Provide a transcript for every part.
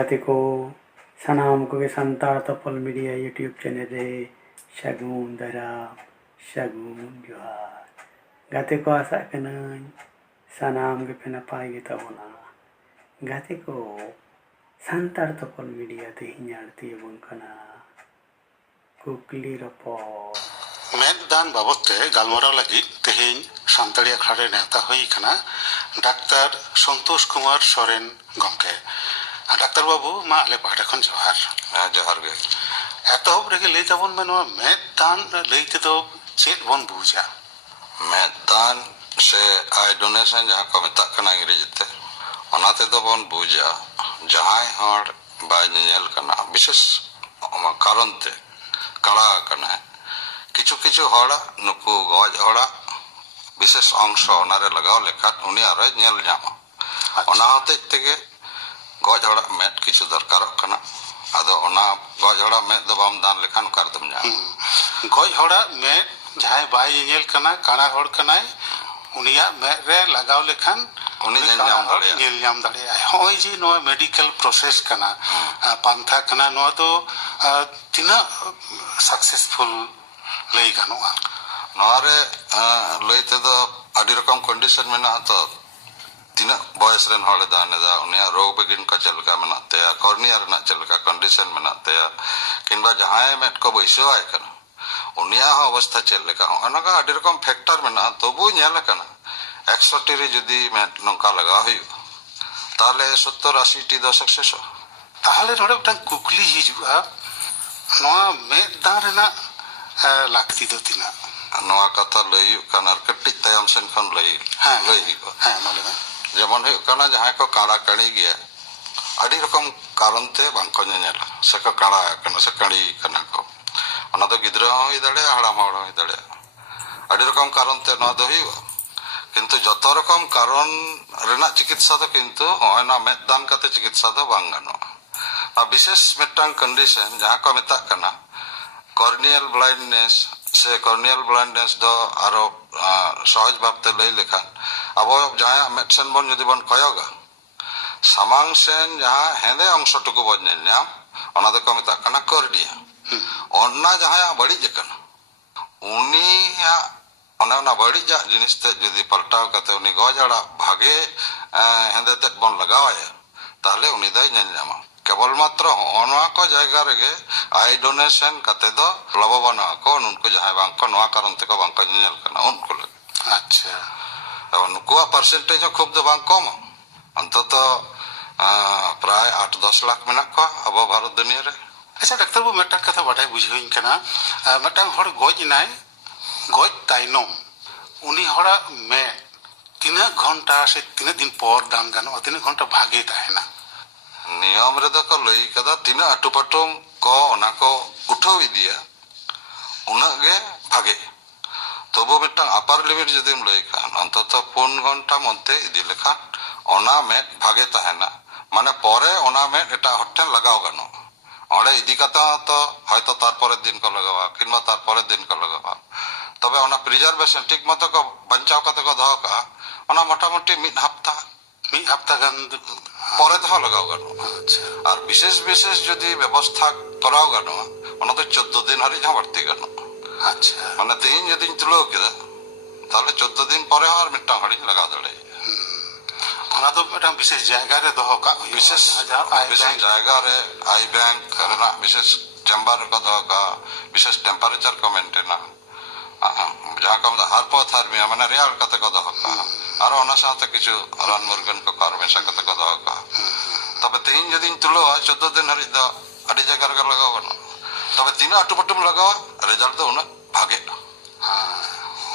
ᱜᱟᱛᱮ ᱠᱚ ᱥᱟᱱᱟᱢ ᱠᱚᱜᱮ ᱥᱟᱱᱛᱟᱲ ᱛᱚᱯᱚᱞ ᱢᱤᱰᱤᱭᱟ ᱤᱭᱩᱴᱩᱵᱽ ᱪᱮᱱᱮᱞ ᱨᱮ ᱥᱟᱹᱜᱩᱱ ᱫᱟᱨᱟᱢ ᱥᱟᱹᱜᱩᱱ ᱡᱚᱦᱟᱨ ᱜᱟᱛᱮ ᱠᱚ ᱟᱥᱟᱜ ᱠᱟᱹᱱᱟᱹᱧ ᱥᱟᱱᱟᱢ ᱜᱮᱯᱮ ᱱᱟᱯᱟᱭ ᱜᱮᱛᱟᱵᱚᱱᱟ ᱜᱟᱛᱮ ᱠᱚ ᱥᱟᱱᱛᱟᱲ ᱛᱚᱯᱚᱞ ᱢᱤᱰᱤᱭᱟ ᱛᱮᱦᱮᱧ ᱟᱬᱛᱤ ᱟᱵᱚᱱ ᱠᱟᱱᱟ ᱠᱩᱠᱞᱤ ᱨᱚᱯᱚᱲ ᱢᱮᱫᱫᱟᱱ ᱵᱟᱵᱚᱫ ᱛᱮ ᱜᱟᱞᱢᱟᱨᱟᱣ ᱞᱟᱹᱜᱤᱫ ᱛᱮᱦᱮᱧ ᱥᱟᱱᱛᱟᱲᱤ ᱟᱠᱷᱲᱟ ᱨᱮ ᱱᱮᱣᱛᱟ ᱦᱩᱭ ᱟᱠᱟᱱᱟ ᱰᱟᱠᱛᱟᱨ ᱥᱚᱱᱛᱳष ᱠᱩᱢᱟᱨ ᱥᱚᱨᱮᱱ ᱜᱚᱢᱠᱮ। ᱰᱟᱠᱛᱟᱨ ᱵᱟᱵᱩ ᱢᱟ ᱟᱞᱮ ᱯᱟᱦᱴᱟ ᱠᱷᱚᱱ ᱡᱚᱦᱟᱨ। ᱡᱚᱦᱟর ᱜᱮ। এতহব রেগে ᱞᱟᱹᱭ ᱛᱟᱵᱚᱱ ᱢᱮ ᱱᱚᱣᱟ ᱢᱮᱫᱫᱟᱱ ᱞᱟᱹᱭ ᱛᱮᱫᱚ ᱪᱮᱫ ᱵᱚᱱ ᱵᱩᱡᱟ? ᱢᱮᱫᱫᱟᱱ ᱥᱮ ᱟᱭ ᱰᱳᱱᱮᱥᱚᱱ ᱡᱟᱦᱟᱸ ᱠᱚ ᱢᱮᱛᱟᱜ ᱠᱟᱱᱟ ᱤᱝᱨᱮᱡᱤ ᱛᱮ, ᱚᱱᱟ ᱛᱮᱫᱚ ᱵᱚᱱ ᱵᱩᱡᱟ ᱡᱟᱦᱟᱸᱭ ᱦᱚᱲ ᱵᱟᱭ ᱧᱮᱧᱮᱞ ᱠᱟᱱᱟ ᱵᱤশেষ ᱠᱟᱨᱚᱱ ᱛᱮ ᱠᱟᱬᱟ ᱟᱠᱟᱱᱟᱭ, ᱠᱤᱪᱷᱩ ᱠᱤᱪᱷু ᱦᱚᱲᱟᱜ ᱱᱩᱠᱩ ᱜᱚᱡ ᱦᱚᱲᱟᱜ বিশেষ অংশ ওনারে লাগাও লেখান উনি আরো ᱧᱮᱞ ᱧᱟᱢᱟ। ᱚᱱᱟ ᱦᱚᱛᱮᱡ ᱛᱮᱜᱮ গজ হড়াᱜ ᱢᱮᱫ ᱠᱤᱪᱷᱩ ᱫᱚᱨᱠᱟᱨᱚᱜ ᱠᱟᱱᱟ। ᱟᱫᱚ ᱚᱱᱟ ᱜᱚᱡ ᱦᱚᱲᱟᱜ ᱢᱮᱫ ᱫᱚ ᱵᱟᱢ ᱫᱟᱱ ᱞᱮᱠᱷᱟᱱ ᱚᱠᱟ ᱨᱮᱫᱚᱢ ᱧᱟᱢᱟ? ᱜᱚᱡ ᱦᱚᱲᱟᱜ ᱢᱮᱫ ᱡᱟᱦᱟᱸᱭ ᱵᱟᱭ ᱧᱮᱧᱮᱞ ᱠᱟᱱᱟ ᱠᱟᱬᱟ ᱦᱚᱲ ᱠᱟᱱᱟᱭ, ᱩᱱᱤᱭᱟᱜ ᱢᱮᱫ ᱨᱮ ᱞᱟᱜᱟᱣ ᱞᱮᱠᱷᱟᱱ উনি ᱧᱮᱞ ᱧᱟᱢ ᱫᱟᱲᱮᱭᱟᱜᱼᱟᱭ। ᱦᱚᱸᱜᱼᱚᱭ ᱡᱮ ᱱᱚᱣᱟ ᱢᱮᱰᱤᱠᱮᱞ ᱯᱨᱚᱥᱮᱥ ᱠᱟᱱᱟ, ᱯᱟᱱᱛᱷᱟ ᱠᱟᱱᱟ, ᱱᱚᱣᱟ ᱫᱚ ᱛᱤᱱᱟᱹᱜ ᱥᱟᱠᱥᱮᱥফᱩᱞ ᱞᱟᱹᱭ ᱜᱟᱱᱚᱜᱼᱟ? ᱱᱚᱣᱟᱨᱮ ᱞᱟᱹᱭ ᱛᱮᱫᱚ ᱟᱹᱰᱤ ᱨᱚᱠᱚᱢ ᱠᱚᱱᱰᱤᱥᱚᱱ ᱢᱮᱱᱟᱜᱼᱟ ᱛᱚ। ᱛᱤᱱᱟᱹᱜ ᱵᱚᱭᱮᱥ ᱨᱮᱱ ᱦᱚᱲᱮ ᱫᱟᱱ ᱮᱫᱟ, ᱩᱱᱤᱭᱟᱜ ᱨᱳᱜᱽ ᱵᱤᱜᱷᱤᱱ ᱠᱚ ᱪᱮᱫ ᱞᱮᱠᱟ ᱢᱮᱱᱟᱜ ᱛᱟᱭᱟ, ᱠᱚᱨᱱᱤয়া ᱨᱮᱱᱟᱜ ᱪᱮᱫ ᱞᱮᱠᱟ ᱠᱚᱱᱰᱤᱥᱚᱱ ᱢᱮᱱᱟᱜ ᱛᱟᱭᱟ, ᱠᱤᱝᱵᱟ ᱡᱟᱦᱟᱸᱭ ᱢᱮᱫ ᱠᱚ ᱵᱟᱹᱭᱥᱟᱹᱣᱟᱭ ᱠᱟᱱᱟ ᱩᱱᱤᱭᱟᱜ ᱦᱚᱸ ᱚᱵᱚᱥᱛᱷᱟ ᱪᱮᱫ ᱞᱮᱠᱟ, ᱚᱱᱟ ᱠᱚ ᱟᱹᱰᱤ ᱨᱚᱠᱚᱢ ᱯᱷᱮᱠᱴᱟᱨ ᱢᱮᱱᱟᱜᱼᱟ। ᱛᱚᱵᱩ ᱧᱮᱞ ᱟᱠᱟᱱᱟ 100টি ᱨᱮ ᱡᱩᱫᱤ ᱢᱮᱫ ᱱᱚᱝᱠᱟ ᱞᱟᱜᱟᱣ ᱦᱩᱭᱩᱜᱼᱟ তাহলে 70-80টি ᱫᱚ ᱥᱟᱠᱥᱮᱥᱚᱜᱼᱟ। তাহলে ᱱᱚᱰᱮ ᱢᱤᱫᱴᱟᱝ ᱠᱩᱠᱞᱤ ᱦᱤᱡᱩᱜᱼᱟ, ᱱᱚᱣᱟ ᱢᱮᱫ ᱫᱟᱱ ᱨᱮᱱᱟᱜ ᱞᱟᱹᱠᱛᱤ ᱫᱚ ᱛᱤᱱᱟᱹᱜ? ᱱᱚᱣᱟ ᱠᱟᱛᱷᱟ ᱞᱟᱹᱭ ᱦᱩᱭᱩᱜ ᱠᱟᱱᱟ ᱟᱨ ᱠᱟᱹᱴᱤᱡ ᱛᱟᱭᱚᱢ ᱥᱮᱱ ᱠᱷᱚᱱ ᱞᱟᱹᱭ ᱦᱩᱭᱩᱜᱼᱟ। ᱢᱟ ᱞᱟᱹᱭ ᱢᱮ। যেমন ᱦᱩᱭᱩᱜ ᱠᱟᱱᱟ ᱡᱟᱦᱟᱸᱭ ᱠᱚ ᱠᱟᱬᱟ ᱠᱟᱹᱬᱤ ᱜᱮᱭᱟ, ᱟᱹᱰᱤ ᱨᱚᱠᱚᱢ ᱠᱟᱨᱚᱱ ᱛᱮ ᱵᱟᱝᱠᱚ ᱧᱮᱧᱮᱞᱟ ᱥᱮᱠᱚ ᱠᱟᱬᱟ ᱟᱠᱟᱱᱟ ᱥᱮ ᱠᱟᱹᱬᱤ ᱠᱟᱱᱟ ᱠᱚ। ᱚᱱᱟ ᱫᱚ ᱜᱤᱫᱽᱨᱟᱹ ᱦᱚᱸ ᱦᱩᱭ ᱫᱟᱲᱮᱭᱟᱜᱼᱟ, ᱦᱟᱲᱟᱢ ᱦᱚᱲ ᱦᱚᱸ ᱦᱩᱭ ᱫᱟᱲᱮᱭᱟᱜᱼᱟ। ᱟᱹᱰᱤ ᱨᱚᱠᱚᱢ ᱠᱟᱨᱚᱱ ᱛᱮ ᱱᱚᱣᱟ ᱫᱚ ᱦᱩᱭᱩᱜᱼᱟ। ᱠᱤᱱᱛᱩ ᱡᱚᱛᱚ ᱨᱚᱠᱚᱢ ᱠᱟᱨᱚᱱ ᱨᱮᱱᱟᱜ ᱪᱤকিৎসা ᱫᱚ ᱠᱤᱱᱛᱩ ᱦᱚᱸᱜᱼᱚᱭ ᱱᱚᱣᱟ ᱢᱮᱫ ᱫᱟᱱ ᱠᱟᱛᱮ ᱪᱤকিৎসা ᱫᱚ ᱵᱟᱝ ᱜᱟᱱᱚᱜᱼᱟ। ᱟᱨ বিশেষ ᱢᱤᱫᱴᱟᱝ ᱠᱚᱱᱰᱤᱥᱚᱱ ᱡᱟᱦᱟᱸ ᱠᱚ ᱢᱮᱛᱟᱜ ᱠᱟᱱᱟ কর্নিয়াল ব্লাইন্ডনেস ᱥᱮ কর্নিয়াল ব্লাইন্ডনেস ᱫᱚ ᱟᱨᱚ সহজ ভাবতে লই লেখান ᱟᱵᱚ ᱡᱟᱦᱟᱸᱭᱟᱜ ᱢᱮᱫ ᱥᱮᱱ ᱵᱚᱱ ᱡᱩᱫᱤ ᱵᱚᱱ ᱠᱚᱭᱚᱜᱟ, ᱥᱟᱢᱟᱝ ᱥᱮᱱ ᱡᱟᱦᱟᱸ ᱦᱮᱸᱫᱮ ᱚᱝশ ᱴᱩᱠᱩ ᱵᱚᱱ ᱧᱮᱞ ᱧᱟᱢ ᱚᱱᱟ ᱫᱚᱠᱚ ᱢᱮᱛᱟᱜ ᱠᱟᱱᱟ ᱠᱚᱨᱱᱤয়া। ᱚᱱᱟ ᱡᱟᱦᱟᱸᱭᱟᱜ ᱵᱟᱹᱲᱤᱡ ᱟᱠᱟᱱᱟ ᱩᱱᱤᱭᱟᱜ ᱚᱱᱟ ᱵᱟᱹᱲᱤᱡᱟᱜ ᱡᱤᱱᱤᱥ ᱛᱮ ᱡᱩᱫᱤ ᱯᱟᱞᱴᱟᱣ ᱠᱟᱛᱮ ᱩᱱᱤ ᱜᱚᱡ ᱦᱚᱲᱟᱜ ᱵᱷᱟᱜᱮ ᱦᱮᱸᱫᱮ ᱛᱮᱫ ᱵᱚᱱ ᱞᱟᱜᱟᱣᱟᱭᱟ তাহলে উনি দই ᱧᱮᱞ ᱧᱟᱢᱟ। কেবল মাত্র ᱱᱚᱣᱟ ᱠᱚ ᱡᱟᱭᱜᱟ ᱨᱮᱜᱮ আই ডোনেশন ᱠᱟᱛᱮ ᱫᱚ ᱞᱟᱵᱷᱚᱵᱟᱱ ᱟᱠᱚ ᱱᱩᱠᱩ ᱡᱟᱦᱟᱸᱭ ᱵᱟᱝᱠᱚ ᱱᱚᱣᱟ ᱠᱟᱨᱚᱱ ᱛᱮᱠᱚ ᱵᱟᱝᱠᱚ ᱧᱮᱧᱮᱞ ᱠᱟᱱᱟ ᱩᱱᱠᱩ ᱞᱟᱹᱜᱤᱫ। ᱟᱪᱪᱷᱟ। ᱱᱩᱠᱩᱣᱟᱜ ᱯᱟᱨᱥᱮᱱᱴᱮᱡ ᱦᱚᱸ ᱠᱷᱩᱵ ᱫᱚ ᱵᱟᱝ ᱠᱚᱢᱟ। অন্তত প্রায় 8-10 লাখ মেনাক ᱠᱚᱣᱟ ᱟᱵᱚ ᱵᱷᱟᱨᱚᱛ ᱫᱩᱱᱤᱭᱟᱹ ᱨᱮ। ᱟᱪᱪᱷᱟ ᱰᱟᱠᱛᱟর ᱵᱟᱵᱩ, ᱢᱤᱫᱴᱟᱝ ᱠᱟᱛᱷᱟ ᱵᱟᱰᱟᱭ ᱵᱩᱡᱷᱟᱹᱣᱤᱧ ᱠᱟᱱᱟ, ᱢᱤᱫᱴᱟᱝ ᱦᱚᱲ ᱜᱚᱡ ᱮᱱᱟᱭ, ᱜᱚᱡ ᱛᱟᱭᱱᱚᱢ ᱩᱱᱤ ᱦᱚᱲᱟᱜ ᱢᱮᱫ ᱛᱤᱱᱟᱹᱜ ᱜᱷᱚᱱᱴᱟ ᱥᱮ ᱛᱤᱱᱟᱹᱜ ᱫᱤᱱ ᱯᱚᱨ ᱫᱟᱱ ᱜᱟᱱᱚᱜᱼᱟ, ᱛᱤᱱᱟᱹᱜ ᱜᱷᱚᱱᱴᱟ ᱵᱷᱟᱜᱮ ᱛᱟᱦᱮᱱᱟ? ᱱᱤᱭᱚᱢ ᱨᱮᱫᱚ ᱠᱚ ᱞᱟᱹᱭ ᱠᱟᱫᱟ ᱛᱤᱱᱟᱹᱜ ᱟᱴᱩᱯᱟᱴᱩᱢ ᱠᱚ ᱚᱱᱟ ᱠᱚ ᱩᱴᱷᱟᱹᱣ ᱤᱫᱤᱭᱟ ᱩᱱᱟᱹᱜ ᱜᱮ ᱵᱷᱟᱜᱮ। তবু ᱢᱤᱫᱴᱟᱝ আপার লিমিট ᱡᱩᱫᱤᱢ ᱞᱟᱹᱭ ᱠᱷᱟᱱ অন্তত 4 ঘন্টা মধ্যে ইদি লেᱠᱷᱟᱱ ᱚᱱᱟ ᱢᱮᱫ ᱵᱷᱟᱜᱮ ᱛᱟᱦᱮᱱᱟ। মানে পরে ᱚᱱᱟ ᱢᱮᱫ ᱮᱴᱟᱜ ᱦᱚᱲ ᱴᱷᱮᱱ ᱞᱟᱜᱟᱣ ᱜᱟᱱᱚᱜᱼᱟ। ᱚᱸᱰᱮ ᱤᱫᱤ ᱠᱟᱛᱮ ᱦᱚᱸᱛᱚ ᱦᱚᱭᱛᱚ ᱛᱟᱨᱯᱚᱨᱮর দিন ᱠᱚ ᱞᱟᱜᱟᱣᱟ কিংবা ᱛᱟᱨᱯᱚরের দিন ᱠᱚ ᱞᱟᱜᱟᱣᱟ। তবে ᱚᱱᱟ প্রিজারভেশন ঠিক মতো ᱠᱚ ᱵᱟᱧᱪᱟᱣ ᱠᱟᱛᱮ ᱠᱚ ᱫᱚᱦᱚ ᱠᱟᱜᱼᱟ, ᱚᱱᱟ মোটামুটি ᱢᱤᱫ ᱦᱟᱯᱛᱟ গান পরে তেহᱚᱸ লাগাও গানোᱜᱼᱟ। আর বিশেষ বিশেষ যদি ব্যবস্থা করাও গানোᱜᱼᱟ ᱚᱱᱟ ᱫᱚ 14 দিন হারিᱡ ᱦᱚᱸ ᱵᱟᱹᱲᱛᱤ ᱜᱟᱱᱚᱜᱼᱟ। আচ্ছা। মানে তিহিᱧ ᱡᱩᱫᱤᱧ ᱛᱩᱞᱟᱹᱣ ᱠᱮᱫᱟ তাহলে 14 দিন পরে আর মিᱫᱴᱟᱝ হᱚᱲᱤᱧ লাগাও দাᱲᱮᱭᱟᱜᱼᱟ। ᱚᱱᱟ ᱫᱚ ᱢᱤᱫᱴᱟᱝ বিশেষ জায়গা ᱨᱮ ᱫᱚᱦᱚ ᱠᱟᱜ ᱦᱩᱭᱩᱜᱼᱟ। বিশেষ জায়গা রে আই ব্যাংক ᱨᱮᱱᱟᱜ বিশেষ চেম্বার ᱨᱮᱠᱚ ᱫᱚᱦᱚ ᱠᱟᱜᱼᱟ, বিশেষ টেম্পারেচার ᱠᱚ ᱢᱮᱱᱴᱮᱱᱟ, ᱡᱟᱦᱟᱸ ᱠᱚ ᱢᱮᱛᱟᱜᱼᱟ ᱦᱟᱨᱯᱳথাᱨমিয়া ᱢᱟᱱᱮ ᱨᱮᱭᱟᱲ ᱠᱟᱛᱮ ᱠᱚ ᱫᱚᱦᱚ ᱠᱟᱜᱼᱟ। ᱟᱨ ᱚᱱᱟ ᱥᱟᱶᱛᱮ ᱠᱤᱪᱷᱩ ᱨᱟᱱ ᱢᱩᱨᱜᱟᱹᱱ ᱠᱚ ᱟᱨ ᱢᱮᱥᱟ ᱠᱟᱛᱮ ᱠᱚ ᱫᱚᱦᱚ ᱠᱟᱜᱼᱟ। তবে তিহিᱧ ᱡᱩᱫᱤᱧ ᱛᱩᱞᱟᱹᱣᱟ 14 দিন হারিᱡ ᱫᱚ ᱟᱹᱰᱤ ᱡᱟᱭᱜᱟ ᱨᱮᱜᱮ ᱞᱟᱜᱟᱣ ᱜᱟᱱᱚᱜᱼᱟ। তবে ᱛᱤᱱᱟᱹᱜ ᱟᱴᱩᱯᱟᱴᱩᱢ ᱞᱟᱜᱟᱣᱟ ᱨᱮᱡᱟᱞᱴ ᱫᱚ ᱩᱱᱟᱹᱜ ᱵᱷᱟᱜᱮᱜᱼᱟ।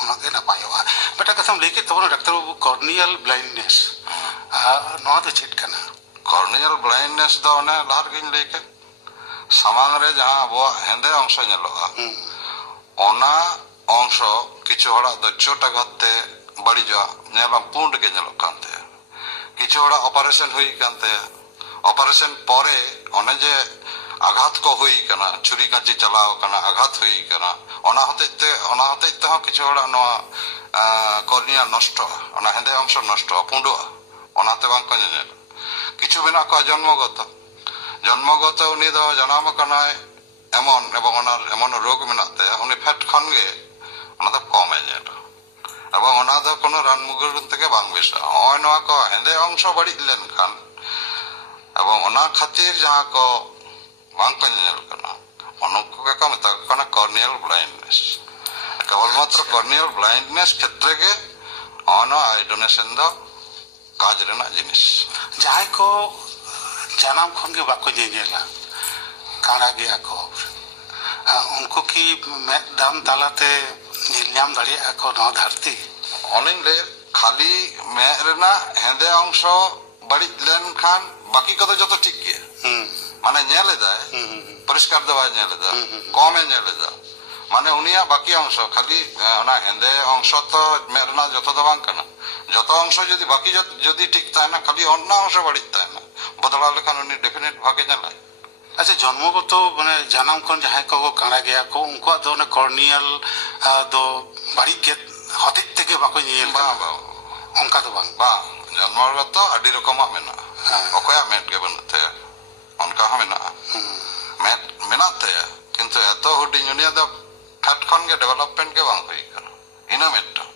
ᱚᱱᱟᱜᱮ ᱱᱟᱯᱟᱭᱚᱜᱼᱟ। ᱢᱤᱫᱴᱟᱝ ᱠᱟᱛᱷᱟᱢ ᱞᱟᱹᱭ ᱠᱮᱫ ᱛᱟᱵᱚᱱᱟ ᱰᱟᱠᱛᱟর ᱵᱟᱵᱩ, ᱠᱚᱨᱱᱤয়াল ব্লাইন্ডনেস, ᱱᱚᱣᱟ ᱫᱚ ᱪᱮᱫ ᱠᱟᱱᱟ? কর্নিয়াল ব্লাইন্ডনেস ᱫᱚ ᱚᱱᱮ ᱞᱟᱦᱟ ᱨᱮᱜᱤᱧ ᱞᱟᱹᱭ ᱠᱮᱫ, ᱥᱟᱢᱟᱝ ᱨᱮ ᱡᱟᱦᱟᱸ ᱟᱵᱚᱣᱟᱜ ᱦᱮᱸᱫᱮ অংশ ᱧᱮᱞᱚᱜᱼᱟ ᱚᱱᱟ অংশ ᱠᱤᱪᱷᱩ ᱦᱚᱲᱟᱜ ᱫᱚ ᱪᱳᱴ ᱟᱜᱷᱟᱛ ᱛᱮ ᱵᱟᱹᱲᱤᱡᱚᱜᱼᱟ, ᱧᱮᱞᱟᱢ ᱯᱩᱸᱰ ᱜᱮ ᱧᱮᱞᱚᱜ ᱠᱟᱱ ᱛᱟᱭᱟ। ᱠᱤᱪᱷᱩ ᱦᱚᱲᱟᱜ ᱚপারেশন ᱦᱩᱭ ᱠᱟᱱ ᱛᱟᱭᱟ, অপারেশন পরে ᱚᱱᱮ ᱡᱮ আঘাত ᱠᱚ হুই ᱠᱟᱱᱟ, ছুরি কাঁচি চালাও ᱠᱟᱱᱟ, আঘাত হুই ᱠᱟᱱᱟ, ᱚᱱᱟ ᱦᱚᱛᱮᱡ ᱛᱮᱦᱚᱸ ᱠᱤᱪᱷᱩ ᱦᱚᱲᱟᱜ ᱱᱚᱣᱟ কর্নিয়া নষ্টᱚᱜᱼᱟ, ᱚᱱᱟ ᱦᱮᱸᱫᱮ অংশ নষ্টᱚᱜᱼᱟ, পুᱸᱰᱚᱜᱼᱟ, ᱚᱱᱟতে ᱵᱟᱝᱠᱚ ᱧᱮᱧᱮᱞᱟ। কিছু মেনাক ᱠᱚᱣᱟ ᱡᱚᱱᱢᱚᱜᱚᱛᱚ, জন্মগত উনি ᱫᱚ ᱡᱟᱱᱟᱢ ᱟᱠᱟᱱᱟᱭ এমন এবং ওনার এমন রোগ মেনাᱜ ᱛᱟᱭᱟ উনি ফ্যাট ᱠᱷᱚᱱ ᱜᱮ ᱚᱱᱟ ᱫᱚ ᱠᱚᱢᱮ ᱧᱮᱞᱟ এবং ᱚᱱᱟ ᱫᱚ ᱠᱳᱱᱳ ᱨᱟᱱ ᱢᱩᱨᱜᱟᱹᱱ ᱛᱮᱜᱮ ᱵᱟᱝ ᱵᱮᱥᱟ ᱱᱚᱜᱼᱚᱭ ᱱᱚᱣᱟ ᱠᱚ ᱦᱮᱸᱫᱮ ᱚᱝশᱚ ᱵᱟᱹᱲᱤᱡ ᱞᱮᱱᱠᱷᱟᱱ এবং ᱚᱱᱟ ᱠᱷᱟᱹᱛᱤᱨ ᱡᱟᱦᱟᱸ ᱠᱚ ᱵᱟᱝᱠᱚ ᱧᱮᱧᱮᱞ ᱠᱟᱱᱟ ᱩᱱᱠᱩ ᱜᱮᱠᱚ ᱢᱮᱛᱟ ᱠᱚ ᱠᱟᱱᱟ ᱠᱚᱨনিয়াল ᱵᱞᱟইন্ডনেস কেবলমাত্র কর্নিয়াল ব্লাইন্ডনেস ক্ষেত্রে গে ᱚᱱᱟ আই ডোনেশন ᱫᱚ কাজ ᱨᱮᱱᱟᱜ ᱡᱤᱱᱤস ᱡᱟᱦᱟᱸᱭ ᱠᱚ ᱡᱟᱱᱟᱢ ᱠᱷᱚᱱ ᱜᱮ ᱵᱟᱠᱚ ᱧᱮᱧᱮᱞᱟ ᱠᱟᱬᱟ ᱜᱮᱭᱟ ᱠᱚ ᱩᱱᱠᱩ ᱠᱤ ᱢᱮᱫ ᱫᱟᱢ ᱛᱟᱞᱟᱛᱮ ᱧᱮᱞ ᱧᱟᱢ ᱫᱟᱲᱮᱭᱟᱜᱼᱟ ᱠᱚ ᱱᱚᱣᱟ ᱫᱷᱟᱹᱨᱛᱤ ᱚᱱᱮᱧ ᱞᱟᱹᱭ খালি ᱢᱮᱫ ᱨᱮᱱᱟᱜ ᱦᱮᱸᱫᱮ ᱚᱝশᱚ ᱵᱟᱹᱲᱤᱡ ᱞᱮᱱᱠᱷᱟᱱ ᱵᱟকি ᱠᱚᱫᱚ ᱡᱚᱛᱚ ᱴᱷᱤᱠ ᱜᱮᱭᱟ মানে ᱧᱮᱞ ᱮᱫᱟᱭ পরিষ্কার ᱫᱚ ᱵᱟᱭ ᱧᱮᱞ ᱮᱫᱟ কমে ᱧᱮᱞ ᱮᱫᱟ মানে উনিয়াᱜ বাকি অংশ খালি ওনা হেঁদে অংশ তো মেদ রেনাᱜ যত ᱫᱚ ᱵᱟᱝ ᱠᱟᱱᱟ যত অংশ যদি বাকি যদি ঠিক তাহᱮᱱᱟ খালি অন্য অংশ বাড়িᱡ তাহᱮᱱᱟ বদলাᱣ লেᱠᱷᱟᱱ উনি ᱰᱮᱯᱷᱤᱱᱮᱴ ᱵᱷᱟᱜᱮ ᱧᱮᱞᱟᱭ আচ্ছা জন্মগত মানে জানাম ᱠᱷᱚᱱ ᱡᱟᱦᱟᱸᱭ ᱠᱚ ᱠᱟᱬᱟ ᱜᱮᱭᱟ ᱠᱚ ᱩᱱᱠᱩᱣᱟᱜ ᱫᱚ ᱚᱱᱟ ᱠᱚᱨনিয়াল ᱫᱚ ᱵᱟᱹᱲᱤᱡ ᱜᱮ ᱦᱚᱛᱮᱡ ᱛᱮᱜᱮ ᱵᱟᱠᱚ ᱧᱮᱧᱮᱞ ᱵᱟᱝ ᱠᱟᱱᱟ ᱵᱟᱝ ᱚᱱᱠᱟ ᱫᱚ ᱵᱟᱝ ᱵᱟᱝ জন্মগত ᱟᱹᱰᱤ ᱨᱚᱠᱚᱢᱟᱜ ᱢᱮᱱᱟᱜᱼᱟ ᱚᱠᱚᱭᱟᱜ ᱢᱮᱫ ᱜᱮ ᱵᱟᱹᱱᱩᱜ ᱛᱟᱭᱟ ᱚᱱᱠᱟ ᱦᱚᱸ ᱢᱮᱱᱟᱜᱼᱟ ᱢᱮᱫ ᱢᱮᱱᱟᱜ ᱛᱟᱭᱟ ᱠᱤᱱᱛᱩ ᱮᱛᱚ ᱦᱩᱰᱤᱧ ᱩᱱᱤᱭᱟᱜ ᱫᱚ ᱯᱷ্যাট ᱠᱷᱚᱱ ᱜᱮ ᱰᱮᱵᱷᱮᱞᱚᱯᱢᱮন্ট ᱜᱮ ᱵᱟᱝ ᱦᱩᱭ ᱟᱠᱟᱱᱟ ᱤᱱᱟᱹ ᱢᱤᱫᱴᱟᱝ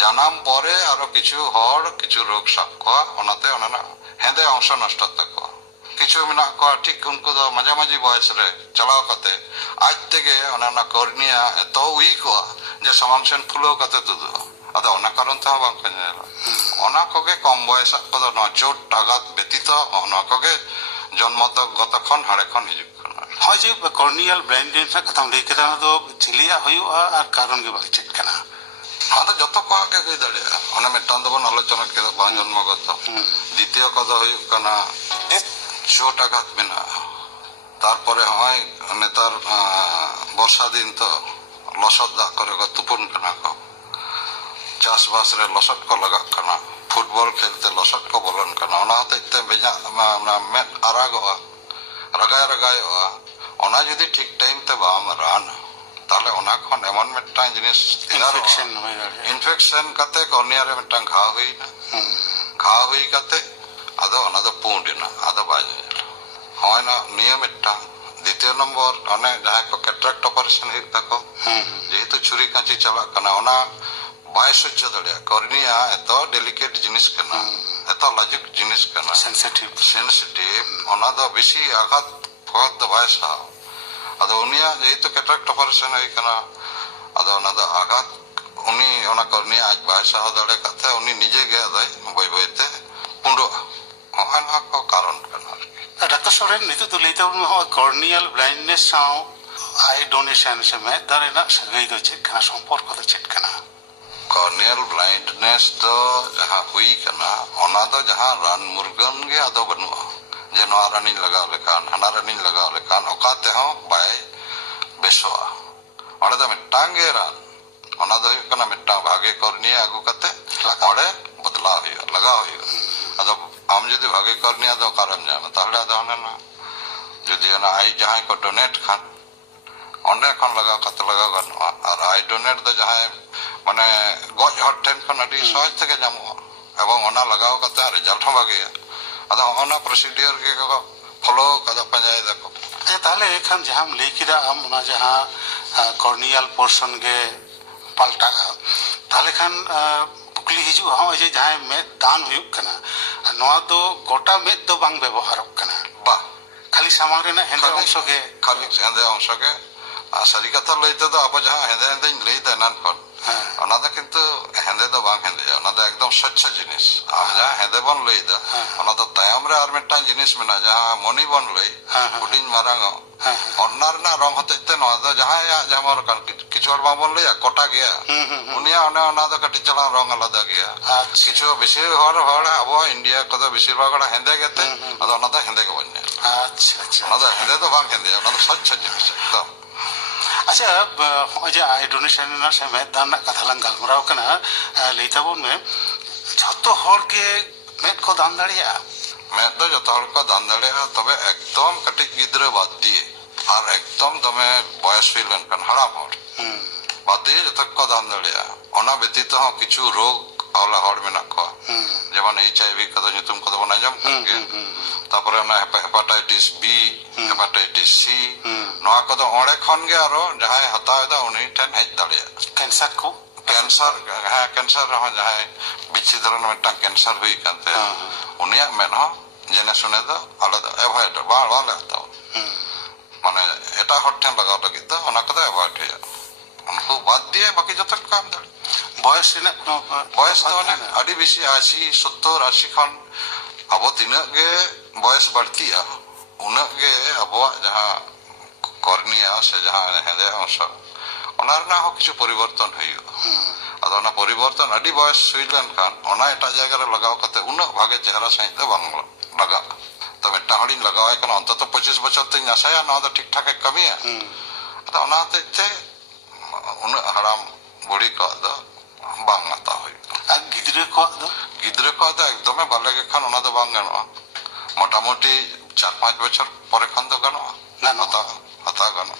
জানাম পরে আরো কিছু হড় কিছু রোগ সাপ কোয়া ওনাতে ওনারা হেঁদে অংশ নষ্ট তাকোয়া কিছু মেনাক কোয়া ঠিক উনকু দো মাঝামাঝি বয়স রে চালাও কাতে আজ থেকে ওনারা কর্নিয়া এত উইকোয়া যে সমাংশন ফুলো কাতে তুদু আদা ওনা কারণ তো বাং ᱠᱚ ᱧᱮᱞᱟ ওনা কোগে কম বয়সাক কদো ন চোট আঘাত ব্যতীত ওনা কোগে জন্মগত খন হাড়ে খন হিজুক কানা হয় যে কর্নিয়াল ব্লাইন্ডনেস ᱨᱮᱱᱟᱜ ᱠᱟᱛᱷᱟᱢ ᱞᱟᱹᱭ ᱠᱮᱫᱟ ᱚᱱᱟ ᱫᱚ ᱪᱤᱞᱤᱭᱟᱜ ᱦᱩᱭᱩᱜᱼᱟ ᱟᱨ ᱠᱟᱨᱚᱱ ᱜᱮ ᱵᱟᱝ ᱪᱮᱫ ᱠᱟᱱᱟ ᱟᱫᱚ ᱡᱚᱛᱚ ᱠᱚᱣᱟᱜ ᱜᱮ ᱦᱩᱭ ᱫᱟᱲᱮᱭᱟᱜᱼᱟ ᱚᱱᱟ ᱢᱤᱫᱴᱟᱝ ᱫᱚᱵᱚᱱ ᱟᱞᱳᱪᱚᱱᱟ ᱠᱮᱫᱟ ᱵᱟᱝ ᱡᱚᱱᱢᱚᱜᱚᱛᱚ দ্বিতীয় ᱠᱚᱫᱚ ᱦᱩᱭᱩᱜ ᱠᱟᱱᱟ চোট আঘাত মেনাᱜᱼᱟ তারপরে হয় নেতার বর্ষা দিন তো লসদ দাগ করে কো তুপুন কানা কো চাষবাস রে লসদ কো লাগাক কানা ফুটবল খেলতে লসদ কো বলন কানা ওনা হতেতে বেজা মেদ আরাগোয়া রাগায় রাগায়ওয়া ওনা যদি ঠিক টাইম তে বাম রান তাহলে ওনা খন এমন মিদটাং জিনিস ইনফেকশন হয়ে গেছে ইনফেকশন কাতে কর্নিয়া রে মিদটাং ঘা হইনা ঘা হই কাতে আদো ওনা দো পুঁডিনা আদো বাই হয় না নিয়ম মিদটাং দ্বিতীয় নম্বর অনে যাহাই কো ক্যাটারাক্ট অপারেশন হই তাকো যেহেতু ছুরি কাঁচি চালাক কানা ওনা বাই সহ্য দাড়িয়া কর্নিয়া এত ডেলিকেট জিনিস কানা এত লাজুক জিনিস কানা সেনসিটিভ ওনা দো বেশি আঘাত ফল দো বাই সাহ আদো উনিয়া যেহেতু ক্যাটারাক্ট অপারেশন হই কানা আদো ওনা দো আঘাত উনি ওনা কর্নিয়া আজ বাই সাহ দাড়ে কাতে উনি নিজে গে আদায় বই বইতে পুঁডোয়া হয় না কো কারণ কানা ডাক্তার সরেন নিতোᱜ ᱫᱚ ᱞᱟᱹᱭ ᱛᱟᱵᱚᱱ কর্নিয়াল ব্লাইন্ডনেস সাও আই ডোনেশন সে ᱢᱮᱫ ᱫᱟᱨᱮ ᱨᱮᱱᱟᱜ ᱥᱟᱹᱜᱟᱹᱭ ᱫᱚ ᱪᱮᱫ ᱠᱟᱱᱟ ᱥᱚᱢᱯᱚᱨᱠᱚ ᱫᱚ ᱪᱮᱫ ᱠᱟᱱᱟ কর্নিয়াল ব্লাইন্ডনেস ᱫᱚ ᱡᱟᱦᱟᱸ ᱦᱩᱭ ᱠᱟᱱᱟ ᱚᱱᱟ ᱫᱚ ᱡᱟᱦᱟᱸ ᱨᱟᱱ ᱢᱩᱨᱜᱟᱹᱱ ᱜᱮ ᱟᱫᱚ ᱵᱟᱹᱱᱩᱜᱼᱟ ᱡᱮ ᱱᱚᱣᱟ ᱨᱟᱱᱤᱧ ᱞᱟᱜᱟᱣ ᱞᱮᱠᱷᱟᱱ ᱦᱟᱱᱟ ᱨᱟᱱᱤᱧ ᱞᱟᱜᱟᱣ ᱞᱮᱠᱷᱟᱱ ᱚᱠᱟ ᱛᱮᱦᱚᱸ ᱵᱟᱭ ᱵᱮᱥᱚᱜᱼᱟ ᱚᱸᱰᱮ ᱫᱚ ᱢᱤᱫᱴᱟᱝ ᱜᱮ ᱨᱟᱱ ᱚᱱᱟ ᱫᱚ ᱦᱩᱭᱩᱜ ᱠᱟᱱᱟ ᱢᱤᱫᱴᱟᱝ ᱵᱷᱟᱜᱮ ᱠᱚᱨᱱᱤয়া ᱟᱹᱜᱩ ᱠᱟᱛᱮ ᱚᱸᱰᱮ ᱵᱚᱫᱞᱟᱣ ᱦᱩᱭᱩᱜᱼᱟ ᱞᱟᱜᱟᱣ ᱦᱩᱭᱩᱜᱼᱟ ᱟᱫᱚ ᱟᱢ ᱡᱩᱫᱤ ᱵᱷᱟᱜᱮ ᱠᱚᱨᱱᱤয়া ᱫᱚ ᱚᱠᱟᱨᱮᱢ ᱧᱟᱢᱟ ᱛᱟᱦᱞᱮ ᱟᱫᱚ ᱚᱱᱮ ᱱᱟ যদি ওনা আই যাহাই কো ডোনেট খান অন্ডে খন লাগাও কাতে লাগাও গানোয়া আর আই ডোনেট দো যাহাই মানে গজ হট টেন খন আদি সহজ থেকে ᱧᱟᱢᱚᱜᱼᱟ এবং ওনা লাগাও কাতে আর রেজাল্ট হᱚᱸ ᱵᱷᱟᱜᱮᱭᱟ ᱟᱫᱚ ᱚᱱᱟ ᱯᱨᱚᱥᱤᱰᱤᱭᱚᱨ ᱜᱮ ᱠᱚ ᱯᱷᱚᱞᱚ ᱠᱟᱫᱟ ᱯᱟᱸᱡᱟᱭ ᱫᱟᱠᱚ আচ্ছা তাহলে এখান যাহাম ᱞᱟᱹᱭ ᱠᱮᱫᱟ ᱟᱢ ᱚᱱᱟ ᱡᱟᱦᱟᱸ কর্নিয়াল পোর্শন গে পাল্টাᱜᱼᱟ তাহলে খান কুকলি হিজুᱜᱼᱟ ᱦᱚᱸ ᱡᱮ ᱡᱟᱦᱟᱸᱭ ᱢᱮᱫ ᱫᱟᱱ ᱦᱩᱭᱩᱜ ᱠᱟᱱᱟ ᱱᱚᱣᱟ ᱫᱚ ᱜᱚᱴᱟ ᱢᱮᱫ ᱫᱚ ᱵᱟᱝ ᱵᱮᱵᱚᱦᱟᱨᱚᱜ ᱠᱟᱱᱟ বা খালি সামাং ᱨᱮᱱᱟᱜ ᱦᱮᱸᱫᱮ অংশ গে খালি হেঁদে অংশ গে সারি কথা লই তেদো আবো যাহা হেঁদে হেঁদেᱧ লই দা নান খন ওনা দো কিন্তু হেঁদে দো বাং হেঁদে ওনা দো একদম স্বচ্ছ জিনিস আম যাহা হেঁদে বন লই দা ওনা দো তায়ম রে আর মিদটাং জিনিস মেনা যাহা মনি বন লই হুডিᱧ মারাং ওনা ᱨᱮᱱᱟᱜ রং হতেতে নোয়া দো যাহা যেমন কিছু হড় বাবন লইয়া কোটা গিয়া উনিয়া ওনা দো কাটি চালাং রং আলাদা গিয়া কিছু বেশি হড় আবো ইন্ডিয়া কদো বেশির ভাগ হড় হেঁদে গেতে আদো ওনা দো হেঁদে গে বন ᱧᱮᱞ আচ্ছা আচ্ছা ওনা দো হেঁদে দো বাং হেঁদে ওনা দো স্বচ্ছ জিনিস একদম আচ্ছা ᱱᱚᱜᱼᱚᱭ ᱡᱮ ᱟᱭ ᱰᱳᱱᱮᱥᱚᱱ ᱨᱮᱱᱟᱜ ᱥᱮ ᱢᱮᱫ ᱫᱟᱱ ᱨᱮᱱᱟᱜ ᱠᱟᱛᱷᱟ ᱞᱟᱝ ᱜᱟᱞᱢᱟᱨᱟᱣ ᱠᱟᱱᱟ ᱞᱟᱹᱭ ᱛᱟᱵᱚᱱ ᱢᱮ ᱡᱷᱚᱛᱚ ᱦᱚᱲ ᱜᱮ ᱢᱮᱫ ᱠᱚ ᱫᱟᱱ ᱫᱟᱲᱮᱭᱟᱜᱼᱟ ᱢᱮᱫ ᱫᱚ ᱡᱚᱛᱚ ᱦᱚᱲ ᱠᱚ ᱫᱟᱱ ᱫᱟᱲᱮᱭᱟᱜᱼᱟ ᱛᱚᱵᱮ ᱮᱠᱫᱚᱢ ᱠᱟᱹᱴᱤᱡ ᱜᱤᱫᱽᱨᱟᱹ ᱵᱟᱫ ᱫᱤᱭᱮ আর একদম দমে বয়স হই লেনখান হাড়াম হড় বাদ দিয়ে যত কো দান দাড়িয়া ওনা ব্যতীত হᱚᱸ কিছু রোগ ᱦᱟᱣᱞᱟ ᱦᱚᱲ ᱢᱮᱱᱟᱜ ᱠᱚᱣᱟ ᱡᱮᱢᱚᱱ HIV ᱠᱚᱫᱚ ᱧᱩᱛᱩᱢ ᱠᱚᱫᱚ ᱵᱚᱱ ᱟᱸᱡᱚᱢ ᱠᱟᱜ ᱜᱮᱭᱟ ᱛᱟᱯᱚᱨᱮ ᱚᱱᱟ ᱦᱮᱯᱟᱴᱟᱭᱴᱤᱥ B ᱦᱮᱯᱟᱴᱟᱭᱴᱤস C ᱱᱚᱣᱟ ᱠᱚᱫᱚ ᱚᱸᱰᱮ ᱠᱷᱚᱱ ᱜᱮ ᱟᱨᱚ ᱡᱟᱦᱟᱸᱭ ᱦᱟᱛᱟᱣ ᱮᱫᱟ ᱩᱱᱤ ᱴᱷᱮᱱ ᱦᱮᱡ ᱫᱟᱲᱮᱭᱟᱜᱼᱟ ক্যান্সার কো कैंसर ᱦᱮᱸ कैंसर रहा जहां बिच्छिद्रण मिट्टांग कैंसर हुई कांते उनिया में हो जेने सुने दो आले दो एवॉइड बाले हताओ माने एटा हर ठेन लगाव लगित दो ओना कदो एवॉइड हुया उनको बात दिए बाकी जतक काम दे বয়স রেনাক কোনো बयस दो ने अडी बेसी 80 70 80 खन अबो तिना गे बयस बढ़तिया उना गे अबो जहां कॉर्निया से जहां हेदे अंश ओना रना हो किछु परिवर्तन हुई अदो ओना परिवर्तन अडी बयस हुईलन खान ओना एटा जगह रे लगाव कते उना भागे चेहरा सहित दो बांग लगा तो मेटा हडिन लगाव है कना अंत तो 25 बछर ते आसाया ना तो ठीक ठाक कमिया अदो ओना ते उना हराम बुढ़ी को दो बांग आता हुई আর গিদ্রে কো দো गिद्रे को दो एकदम बाले के खान ओना दो बांग गनो मोटामोटी 4-5 बछर परे खान दो गनो ना हता गनो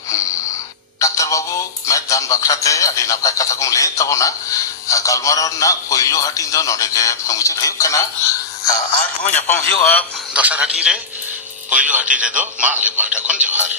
ডাক্তার বাবু মেদ দান বাখরাতে আদি নাপায় কথা কম লে তবনা গালমারার না পয়লো হাটিং দো নডেগে মুচার হুᱭᱩᱜ ᱠᱟᱱᱟ আর ᱦᱚᱸ ᱧᱟᱯᱟᱢ ᱦᱩᱭᱩᱜᱼᱟ ᱫᱚᱥᱟᱨ ᱦᱟᱹᱴᱤᱧ ᱨᱮ ᱯᱳᱭᱞᱳ ᱦᱟᱹᱴᱤᱧ ᱨᱮᱫᱚ ᱢᱟ ᱟᱞᱮ ᱯᱟᱦᱴᱟ ᱠᱷᱚᱱ ᱡᱚᱦᱟᱨ